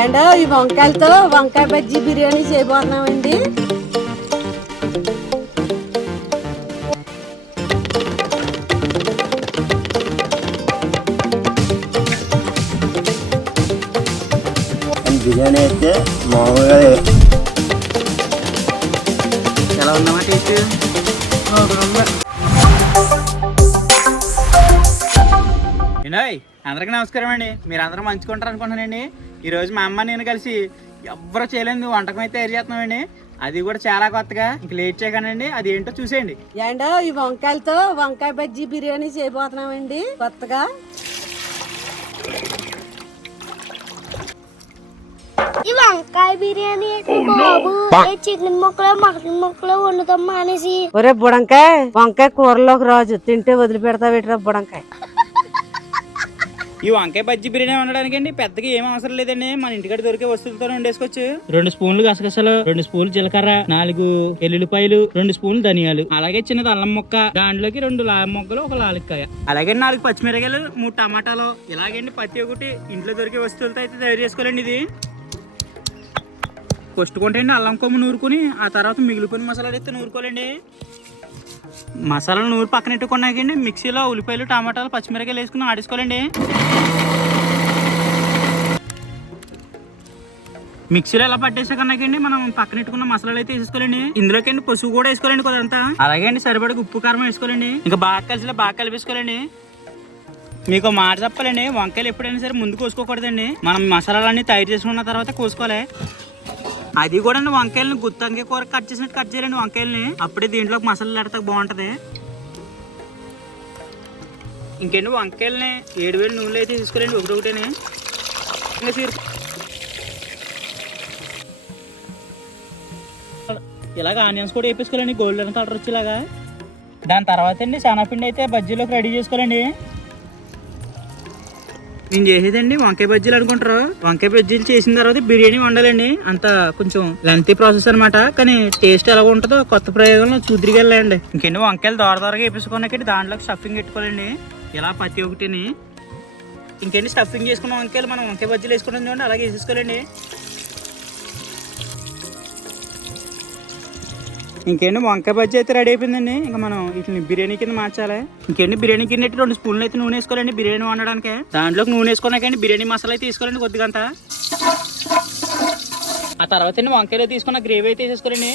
ఏంటో ఈ వంకాయలతో వంకాయ బజ్జీ బిర్యానీ చేయబోతున్నామండి. బిర్యానీ అయితే మామూలుగా ఎలా ఉందమ్మా టేస్ట్? అందరికీ నమస్కారం అండి. మీరు అందరూ మంచుకుంటారు అనుకుంటున్నానండి. ఈరోజు మా అమ్మ నేను కలిసి ఎవ్వరూ చేయలేదు వంటకం అయితే తయారు చేస్తున్నామండి. అది కూడా చాలా కొత్తగా. ఇంక లేట్ చేయగానండి అది ఏంటో చూసేయండి. ఏంటో ఈ వంకాయలతో వంకాయ బజ్జీ బిర్యానీ చేయబోతున్నామండి కొత్తగా. ఈ వంకాయ బిర్యానీ బాబు చికెన్ ముక్కలు మటన్ ముక్కలు వండుతాం మానేసి. ఒరే బుడంకాయ, వంకాయ కూరలోకి రాజు, తింటే వదిలిపెడతావేట్రా బుడంకాయ. ఈ వంకాయ బజ్జీ బిర్యానీ వండడానికి అండి పెద్దగా ఏం అవసరం లేదండి. మన ఇంటికాడ దొరికే వస్తువులతో వండేసుకోవచ్చు. 2 స్పూన్లు గసగసాలు, 2 స్పూన్లు జీలకర్ర, 4 ఎల్లుల్లిపాయలు, 2 స్పూన్లు ధనియాలు, అలాగే చిన్నది అల్లం ముక్క, దాంట్లోకి 2 లాయ మొక్కలు, 1 లాలిక్కాయ, అలాగే 4 పచ్చిమిరకాయలు, 3 టమాటాలు. ఇలాగండి ప్రతి ఒక్కటి ఇంట్లో దొరికే వస్తువులతో అయితే తయారు చేసుకోవాలండి. ఇది కొట్టుకుంటే అండి అల్లం కొమ్ము నూరుకుని ఆ తర్వాత మిగిలిపోయిన మసాలాలు అయితే నూరుకోవాలండి. మసాలాలు నూరు పక్కన పెట్టుకున్నాకండి మిక్సీలో ఉల్లిపాయలు, టమాటాలు, పచ్చిమిరకాయలు వేసుకుని ఆడేసుకోవాలండి. మిక్సీలో ఎలా పట్టేసాకన్నాకండి మనం పక్కన పెట్టుకున్న మసాలాలు అయితే వేసుకోవాలండి. ఇందులోకి అండి పసుపు కూడా వేసుకోవాలండి కొద్దంతా. అలాగే అండి సరిపడకు ఉప్పు కారం వేసుకోవాలండి. ఇంకా బాగా కలిపేసుకోవాలండి. మీకు మాట చెప్పాలండి, వంకాయలు ఎప్పుడైనా సరే ముందు కోసుకోకూడదండి. మనం మసాలాలన్నీ తయారు చేసుకున్న తర్వాత కోసుకోవాలి. అది కూడా వంకాయలని గుత్తంకాయ కూర కట్ చేసినట్టు కట్ చేయాలండి వంకాయలని. అప్పుడే దీంట్లోకి మసాలా పెడతా బాగుంటది. ఇంకేంటి వంకాయలని 7 నూనెలు అయితే తీసుకోలేండి ఒకటేనే. ఇలాగ ఆనియన్స్ కూడా వేపేసుకోవాలండి గోల్డెన్ కలర్ వచ్చేలాగా. దాని తర్వాత అండి శనగపిండి అయితే బజ్జీలోకి రెడీ చేసుకోవాలండి. నేను చేసేదండి వంకాయ బజ్జీలు అనుకుంటారు. వంకాయ బజ్జీలు చేసిన తర్వాత బిర్యానీ వండాలండి. అంత కొంచెం లెంతీ ప్రాసెస్ అనమాట. కానీ టేస్ట్ ఎలా ఉంటుందో కొత్త ప్రయోగంలో చూద్దరికెళ్ళండి. ఇంకేంటి వంకాయలు దోరదోరగా వేపించుకున్నాక దాంట్లోకి స్టఫింగ్ పెట్టుకోవాలండి. ఇలా ప్రతి ఒక్కటిని. ఇంకేంటి స్టఫింగ్ చేసుకున్న వంకాయలు మనం వంకాయ బజ్జీలు వేసుకుంటాం చూడండి, అలాగే వేసేసుకోవాలండి. ఇంకేంటి వంకాయ బజ్జీ అయితే రెడీ అయిపోయిందండి. ఇంకా మనం వీటిని బిర్యానీ కింద మార్చాలి. ఇంకేంటి బిర్యానీ కింద 2 స్పూన్లు అయితే నూనె వేసుకోవాలండి బిర్యానీ వండడానికి. దాంట్లోకి నూనె వేసుకున్నాకండి బిర్యానీ మసాలా అయితే తీసుకోవాలండి కొద్దిగంత. ఆ తర్వాత అండి వంకాయలు తీసుకున్న గ్రేవీ అయితే వేసేసుకోవాలండి.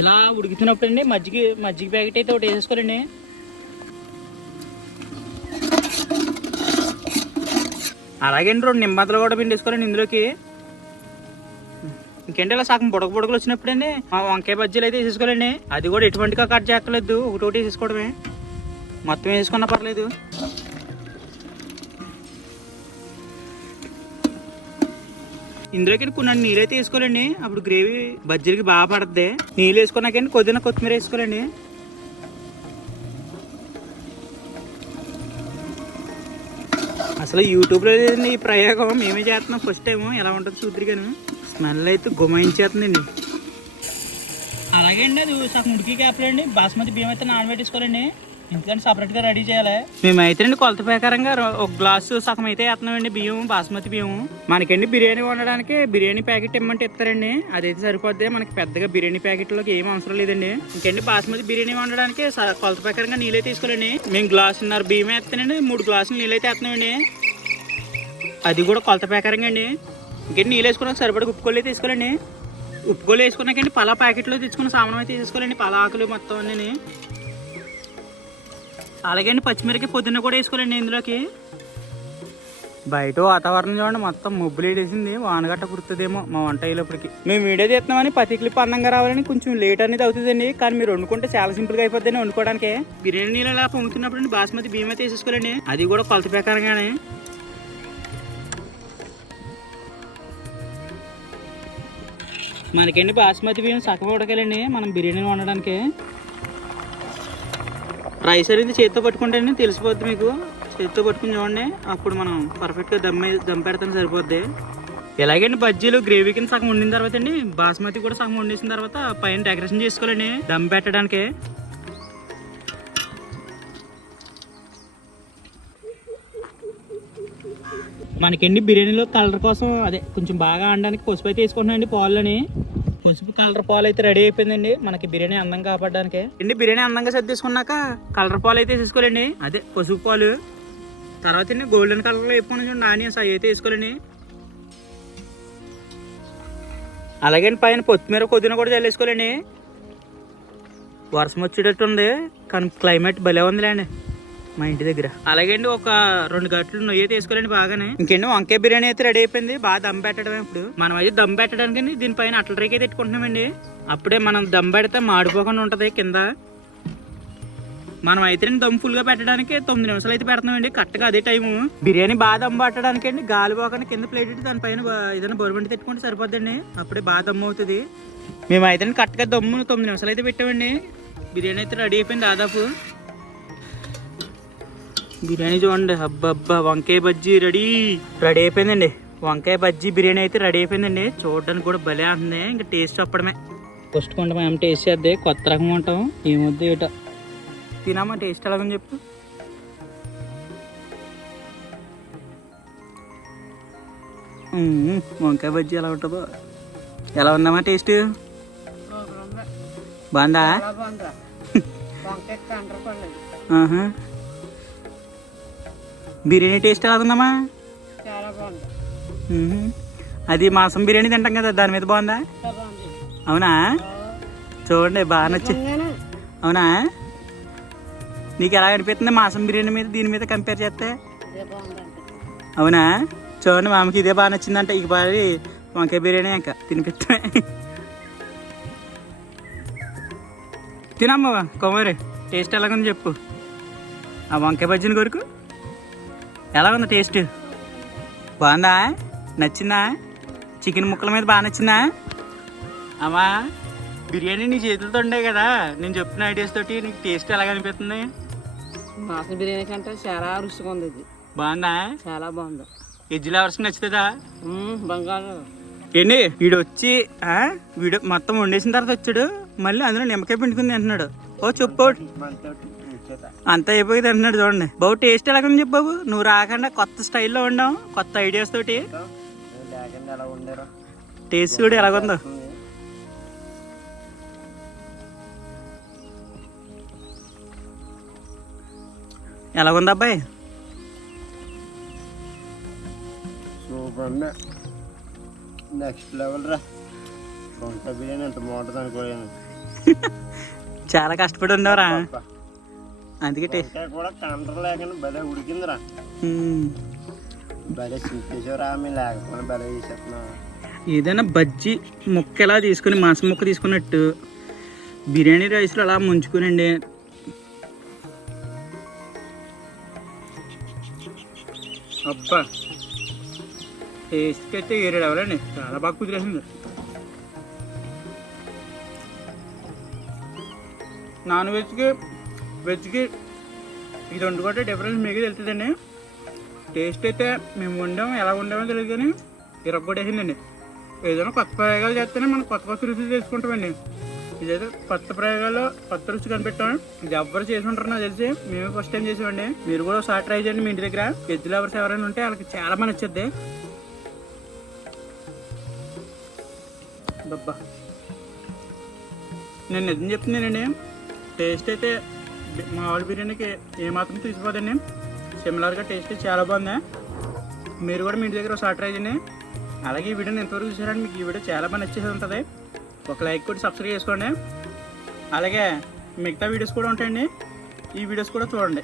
ఇలా ఉడుకుతున్నప్పుడు అండి మజ్జిగ ప్యాకెట్ అయితే ఒకటి వేసేసుకోవాలండి. అలాగే 2 నిమ్మద్దలు కూడా పిండి వేసుకోవాలండి ఇందులోకి. ఇంకేంటి ఇలా సగం బుడగలు వచ్చినప్పుడు అండి మా వంకాయ బజ్జీలు అయితే వేసేసుకోవాలండి. అది కూడా ఎటువంటిగా కట్ చేయక్కర్లేదు, ఒకటి వేసేసుకోవడమే. మొత్తం వేసుకున్నా పర్లేదు. ఇందులోకి కొన్ని నీళ్ళు అయితే వేసుకోవాలండి. అప్పుడు గ్రేవీ బజ్జీలకి బాగా పడుతుంది. నీళ్ళు వేసుకున్నాకండి కొత్తిమీర వేసుకోవాలండి. అసలు యూట్యూబ్లో లేదండి ఈ ప్రయోగం, మేమే చేస్తున్నాం ఫస్ట్ టైం. ఎలా ఉంటుంది చూద్దరిగాను. స్మెల్ అయితే గుమాయించేస్తుందండి. అలాగే అండి అది సగం ఉడికి క్యాప్లండి బాస్మతి బియ్యం అయితే నానబెట్టేసుకోవాలండి. ఎందుకంటే సపరేట్గా రెడీ చేయాలి. మేమైతే అండి కొలత ప్రకారంగా 1 గ్లాసు సగం అయితే వేస్తున్నామండి బియ్యం, బాస్మతి బియ్యం. మనకండి బిర్యానీ వండడానికి బిర్యానీ ప్యాకెట్ ఇమ్మంటే ఇస్తారండి, అదైతే సరిపోద్ది. మనకి పెద్దగా బిర్యానీ ప్యాకెట్లోకి ఏం అవసరం లేదండి. ఇంకండి బాస్మతి బిర్యానీ వండడానికి కొలత ప్రకారంగా నీళ్ళు అయితే తీసుకోవాలండి. మేము 1.5 గ్లాసుల బియ్యం వేస్తానండి, 3 గ్లాసులు నీళ్ళు అయితే వేస్తున్నామండి. అది కూడా కొలత ప్రకారంగా అండి. ఇంకండి నీళ్ళు వేసుకున్నాక సరిపడి ఉప్పుకోళ్ళు అయితే తీసుకోవాలండి. ఉప్పుకోళ్ళు వేసుకున్నాకండి పలా ప్యాకెట్లో తెచ్చుకున్న సామానం అయితే తీసుకోవాలండి. పలా ఆకులు మొత్తం అన్నీ. అలాగే అండి పచ్చిమిరకాయ పొద్దున్న కూడా వేసుకోవాలండి ఇందులోకి. బయట వాతావరణం చూడండి మొత్తం మబ్బులు వేసింది, వానగట్ట కుడుతుందేమో మా వంట అయ్యేటప్పటికి. మేము వీడియో చేస్తున్నామని ప్రతి క్లిప్ అందంగా రావాలని కొంచెం లేట్ అనేది అవుతుందండి. కానీ మీరు వండుకుంటే చాలా సింపుల్గా అయిపోద్దండి వండుకోవడానికి. బిర్యానీ నీళ్ళు అలా పొంగుతున్నప్పుడు బాస్మతి బియ్యం అయితే వేసేసుకోవాలండి. అది కూడా కొలత ప్రకారంగానే. మనకండి బాస్మతి బియ్యం సగం ఉడకాలండి మనం బిర్యానీ వండడానికి. రైస్ అనేది చేతితో పట్టుకుంటేనే తెలిసిపోద్ది మీకు. చేతితో పట్టుకుని చూడండి, అప్పుడు మనం పర్ఫెక్ట్గా దమ్ పెడతాను సరిపోద్ది. ఎలాగండి బజ్జీలు గ్రేవీ కింద సగం వండిన తర్వాత అండి బాస్మతి కూడా సగం వండేసిన తర్వాత పైన డెకరేషన్ చేసుకోవాలండి దమ్ పెట్టడానికి. మనకండి బిర్యానీలో కలర్ కోసం అదే కొంచెం బాగా ఆడడానికి పసుపు అయితే వేసుకుంటున్నాండి పాలని. పసుపు కలర్ పాలు అయితే రెడీ అయిపోయిందండి మనకి బిర్యానీ అందం కాపాడడానికి. అండి బిర్యానీ అందంగా సర్దేసుకున్నాక కలర్ పాలు అయితే వేసుకోవాలండి, అదే పసుపు పాలు. తర్వాత గోల్డెన్ కలర్లో వేసుకుని చూడండి ఆనియన్స్ అవి అయితే వేసుకోవాలండి. అలాగే పైన కొత్తిమీర పుదీనా కూడా చల్లేసుకోవాలండి. వర్షం వచ్చేటట్టు ఉంది కానీ క్లైమేట్ భలే ఉందిలేండి మా ఇంటి దగ్గర. అలాగే అండి ఒక 2 గంటలు నొయ్యి అయితే వేసుకోవాలండి బాగానే. ఇంకేంటి వంకాయ బిర్యానీ అయితే రెడీ అయిపోయింది. బాగా దమ్ పెట్టడం ఇప్పుడు. మనం అయితే దమ్ పెట్టడానికి దీనిపైన అట్ల రేక్ అయితే పెట్టుకుంటున్నామండి. అప్పుడే మనం దమ్ పెడితే మాడిపోకుండా ఉంటది కింద. మనం అయితే దమ్ ఫుల్ గా పెట్టడానికి 9 నిమిషాలు అయితే పెడుతున్నామండి కరెక్ట్గా అదే టైము. బిర్యానీ బాగా దమ్ పట్టడానికి అండి గాలి పోకుండా కింద ప్లేట్ పెట్టి దానిపైన ఏదైనా బొరబండి తెట్టుకుంటే సరిపోద్దండి. అప్పుడే బాగా దమ్ అవుతుంది. మేమైతే కరెక్ట్గా దమ్ము 9 నిమిషాలు అయితే పెట్టామండి. బిర్యానీ అయితే రెడీ అయిపోయింది దాదాపు. బిర్యానీ చూడండి, అబ్బబ్బా వంకాయ బజ్జీ రెడీ అయిపోయిందండి. వంకాయ బజ్జీ బిర్యానీ అయితే రెడీ అయిపోయిందండి. చూడడానికి కూడా భలే ఉంటుంది. ఇంకా టేస్ట్ చెప్పడమే. ఫస్ట్ కొంటాం ఏం టేస్ట్ చేద్దే, కొత్త రకం ఉంటాం ఏమొద్దు ఏటో. తినామా టేస్ట్ ఎలాగని చెప్పు. వంకాయ బజ్జీ ఎలా ఉంటుందో. ఎలా ఉందమ్మా టేస్ట్? బాగుందా? బిర్యానీ టేస్ట్ ఎలా ఉందమ్మా? అది మాంసం బిర్యానీ తింటాం కదా దాని మీద బాగుందా? అవునా? చూడండి బాగా నచ్చింది. అవునా? నీకు ఎలా అనిపిస్తుంది మాంసం బిర్యానీ మీద దీని మీద కంపేర్ చేస్తే? అవునా? చూడండి మామకి ఇదే బాగా నచ్చిందంట. ఇక బాగా వంకాయ బిర్యానీ ఇంకా తినిపిస్తే తినమ్మా కుమారి టేస్ట్ ఎలాగుంది చెప్పు. ఆ వంకాయ బజ్జీని కొరకు ఎలా ఉంది టేస్ట్? బాగుందా? నచ్చిందా? చికెన్ ముక్కల మీద బాగా నచ్చిందా? అమ్మా బిర్యానీ నీ చేతులతో ఉండే కదా, నేను చెప్పిన ఐడియాస్ తోటి నీకు టేస్ట్ ఎలాగ అనిపిస్తుంది? మాసం బిర్యానీ కంటే చాలా రుచిగా ఉంది. ఇది బాగుందా? చాలా బాగుంది. ఎజ్జిలా వరుస నచ్చుతుందా? బంగారు ఏంటి వీడు వచ్చి వీడు మొత్తం వండేసిన తర్వాత వచ్చాడు, మళ్ళీ అందులో నిమ్మకాయ పిండుకుంది అంటున్నాడు. ఓ చెప్పు అంతా అయిపోయింది అంటున్నాడు. చూడండి బాబు టేస్ట్ ఎలాగని చెప్పు బాబు. నువ్వు రాకుండా కొత్త స్టైల్లో వండాం, కొత్త ఐడియాస్ తోటి. టేస్ట్ కూడా ఎలాగుందో. ఎలాగుంది అబ్బాయి? సూపర్, నెక్స్ట్ లెవెల్ రా. వంకాయ బిర్యానీ ఎంత బాగుంటుంది అనుకోలేను. చాలా కష్టపడి ఉండవురా, అందుకే టేస్ట్ కూడా కంట్రోల్ లేకుండా భలే ఉడికిందిరా. భలే చింపేసేవరా, మీ లేకపోతే భలే చేసేస్తున్నా. ఏదైనా బజ్జీ ముక్క ఎలా తీసుకుని మాంసం ముక్క తీసుకున్నట్టు బిర్యానీ రైస్లో అలా ముంచుకునండి. అబ్బా టేస్ట్కి అయితే ఏరేడు అవ్వాలండి, చాలా బాగా కుదిరేసింది. నాన్ వెజ్కి వెజ్కి ఇది వండుకుంటే డిఫరెన్స్ మీకు తెలుస్తుందండి. టేస్ట్ అయితే మేము వండాము, ఎలా వండామో తెలియదు కానీ ఇరగొట్టేసిందండి. ఏదైనా కొత్త ప్రయోగాలు చేస్తేనే మనం కొత్త కొత్త రుచులు చేసుకుంటామండి. ఇదైతే కొత్త ప్రయోగాల్లో కొత్త రుచి కనిపెట్టాం. ఇది ఎవ్వరు చేసి ఉంటారు నాకు తెలిసి, మేము ఫస్ట్ టైం చేసామండి. మీరు కూడా ఒకసారి ట్రై చేయండి మీ ఇంటి దగ్గర. వెజ్ లవర్స్ ఎవరైనా ఉంటే వాళ్ళకి చాలా బాగా నచ్చుద్ది. బబ్బా నేను నిజం చెప్తున్నానండి, టేస్ట్ అయితే మామూలు బిర్యానీకి ఏమాత్రం తీసిపోదండి. సిమిలర్గా టేస్ట్ చాలా బాగుంది. మీరు కూడా మీ ఇంటి దగ్గర ఒకసారి ట్రై చేయండి. అలాగే ఈ వీడియోని ఎంతవరకు చూసారంటే మీకు ఈ వీడియో చాలా బాగా నచ్చేసి ఉంటుంది. ఒక లైక్ కొట్టి సబ్స్క్రైబ్ చేసుకోండి. అలాగే మిగతా వీడియోస్ కూడా ఉంటాయండి, ఈ వీడియోస్ కూడా చూడండి.